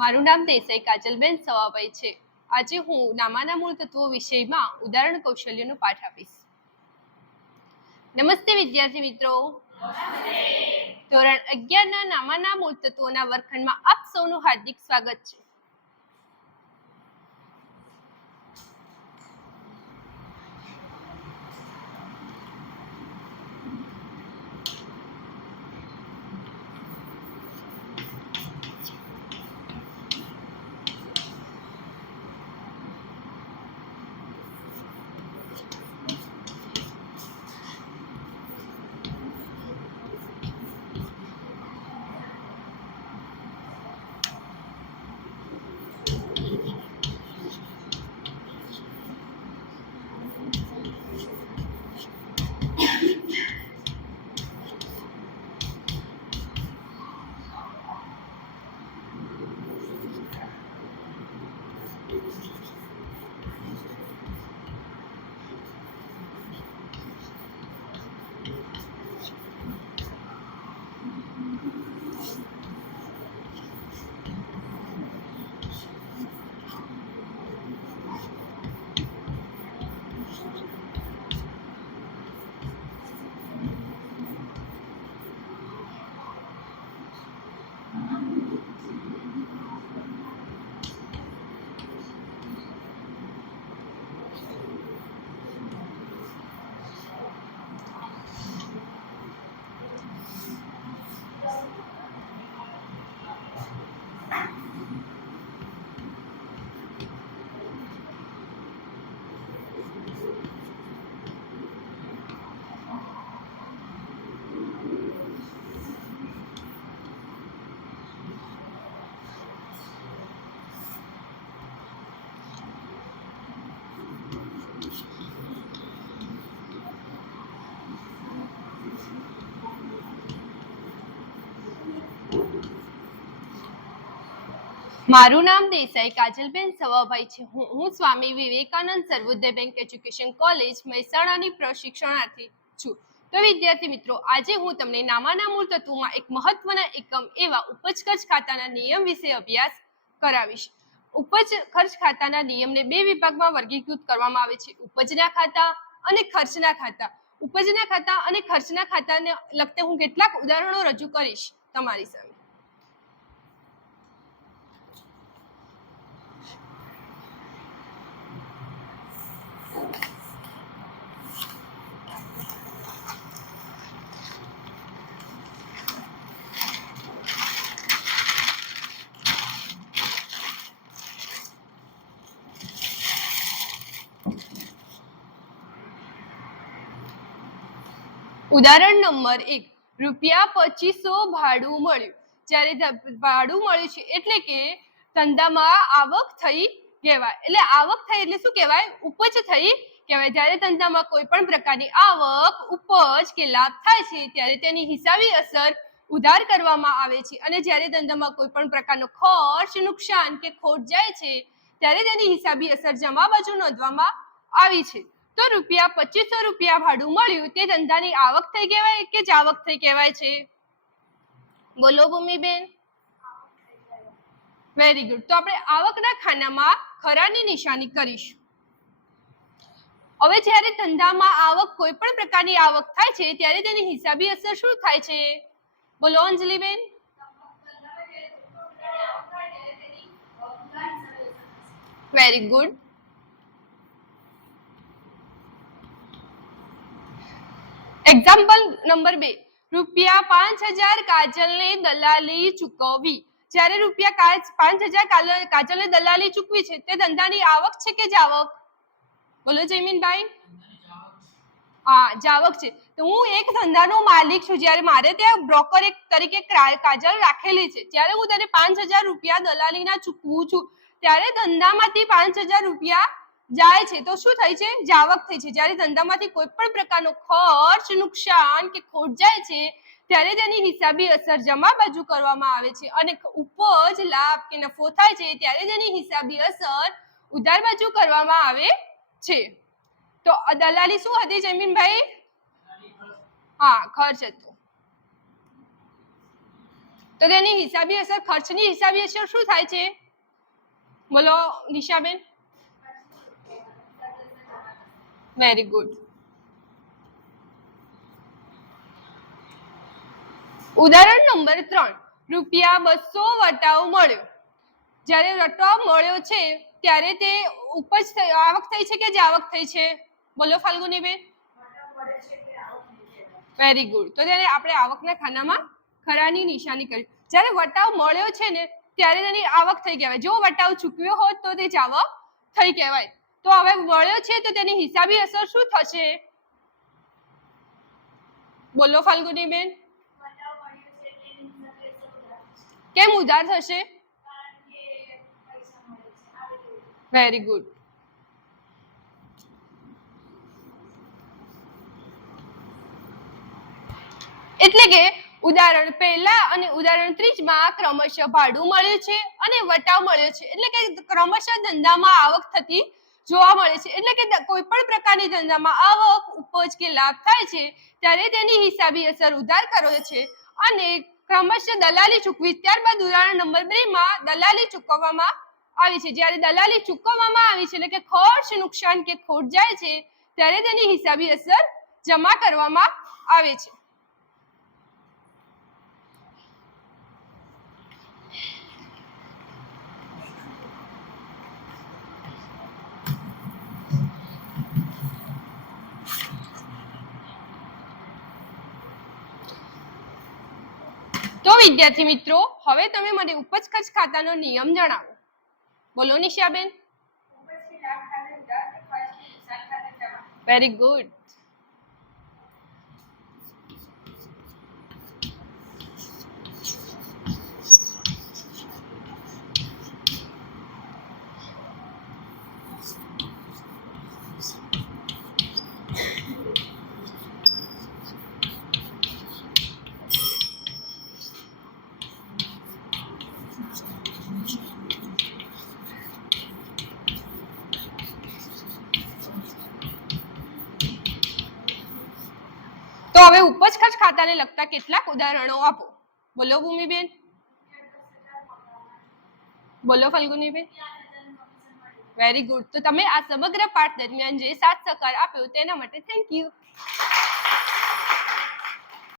મારું નામ દેસાઈ કાજલબેન સવાભાઈ છે. આજે હું નામાના મૂળ તત્વો વિષયમાં ઉદાહરણ કૌશલ્યનો પાઠ આપીશ. નમસ્તે વિદ્યાર્થી મિત્રો. ધોરણ 11 ના નામાના મૂળ તત્વોના વર્ગખંડમાં આપ સૌનું હાર્દિક સ્વાગત છે. મારું નામ દેસાઈ કાજલબેન સવાભાઈ છે. હું સ્વામી વિવેકાનંદ સર્વોદય બેંક એજ્યુકેશન કોલેજ મહેસાણાની પ્રશિક્ષણાર્થી છું. તો વિદ્યાર્થી મિત્રો, આજે હું તમને નામાના મૂળ તત્વોમાં એક મહત્વના એકમ એવા ઉપજ ખર્ચ ખાતાના નિયમ વિશે અભ્યાસ કરાવીશ. ઉપજ ખર્ચ ખાતાના નિયમને બે વિભાગમાં વર્ગીકૃત કરવામાં આવે છે: ઉપજના ખાતા અને ખર્ચના ખાતા. ઉપજના ખાતા અને ખર્ચના ખાતાને લગતે હું કેટલાક ઉદાહરણો રજૂ કરીશ તમારી સામે. ઉદાહરણ નંબર 1, ₹2500 ભાડું મળ્યું. જ્યારે ભાડું મળ્યું છે એટલે કે ધંધામાં આવક થઈ કહેવાય. એટલે આવક થઈ એટલે શું કહેવાય? ઉપજ થઈ કહેવાય. જ્યારે ધંધામાં કોઈ પણ પ્રકારની આવક, ઉપજ કે લાભ થાય છે ત્યારે તેની હિસાબી અસર ઉધાર કરવામાં આવે છે, અને જ્યારે ધંધામાં કોઈ પણ પ્રકારનો ખર્ચ, નુકસાન કે ખોટ જાય છે ત્યારે તેની હિસાબી અસર જમા બાજુ નોંધવામાં આવી છે. તો ₹2500 ભાડું મળ્યું તે ધંધાની આવક થઈ કહેવાય કે જાવક થઈ કહેવાય છે? બોલો ભૂમિબેન. Very good. તો આપણે આવકના ખાનામાં ખરાની નિશાની કરીશું. હવે જ્યારે ધંધામાં આવક, કોઈ પણ પ્રકારની આવક થાય છે ત્યારે તેની હિસાબી અસર શું થાય છે? બોલો Anjaliben. Very good. Example number 2, ₹5000 કાજલને દલાલી ચૂકવવી. જ્યારે ₹5000 કાજલને દલાલી ચૂકવી છે તે ધંધાની આવક છે કે જાવક? બોલો જયમીનભાઈ. હા, જાવક છે. તો હું એક ધંધાનો માલિક છું. જ્યારે મારે ત્યાં બ્રોકર તરીકે કાજલ રાખેલી છે, ત્યારે હું તેને ₹5000 દલાલીના ચૂકવું છું, ત્યારે ધંધામાંથી ₹5000 જાય છે તો શું થઈ છે? જાવક થઈ છે. જ્યારે ધંધામાંથી કોઈ પણ પ્રકારનો ખર્ચ, નુકસાન કે ખોટ જાય છે ત્યારે તેની હિસાબી અસર જમા બાજુ કરવામાં આવે છે, અને ઉપજ, લાભ કે નફો થાય છે ત્યારે તેની હિસાબી અસર ઉધાર બાજુ કરવામાં આવે છે. તો દલાલી શું હતી જયમીનભાઈ? હા, ખર્ચ હતો. તો તેની હિસાબી અસર, ખર્ચની હિસાબી અસર શું થાય છે? બોલો નિશાબેન. Very good. ઉદાહરણ નંબર 3, ₹200 વટાવ મળ્યો. જ્યારે વટાવ મળ્યો છે ત્યારે તે ઉપજ આવક થઈ છે કે જાવક થઈ છે? બોલો ફાલ્ગુનીબેન. Very good. તો તેને આપણે આવકના ખાનામાં ખરાની નિશાની કરી. જ્યારે વટાવ મળ્યો છે ને ત્યારે તેની આવક થઈ કહેવાય. જો વટાવ ચૂકવ્યો હોત તો તે જાવક થઈ કહેવાય. તો હવે મળ્યો છે તો તેની હિસાબી અસર શું થશે? બોલો ફાલ્ગુનીબેન. કેમ ઉધાર થશે? Very good. એટલે કે ઉદાહરણ પહેલા અને ઉદાહરણ 30 માં ક્રમશઃ ભાડું મળ્યું છે અને વટાવ મળ્યો છે. એટલે કે ક્રમશઃ ધંધામાં આવક થતી જોવા મળે છે. એટલે કે કોઈ પણ પ્રકારની ધંધામાં આવક, ઉપજ કે લાભ થાય છે ત્યારે તેની હિસાબી અસર ઉધાર કરે છે અને ક્રમશઃ દલાલી ચૂકવી. ત્યારબાદ ઉદાહરણ નંબર 2 માં દલાલી ચૂકવવામાં આવી છે. જ્યારે દલાલી ચૂકવવામાં આવી છે એટલે કે ખર્ચ, નુકસાન કે ખોટ જાય છે ત્યારે તેની હિસાબી અસર જમા કરવામાં આવે છે. તો વિદ્યાર્થી મિત્રો, હવે તમે મને ઉપજ ખર્ચ ખાતાનો નિયમ જણાવો. બોલો નિશાબેન. Very good. તો હવે ઉપજ ખર્ચ ખાતાને લગતા કેટલાક ઉદાહરણો આપો. બોલો ભૂમિબેન. બોલો ફલ્ગુનીબેન. Very good. તો તમે આ સમગ્ર પાઠ દરમિયાન જે સાથ સહકાર આપ્યો તેના માટે થેન્ક યુ.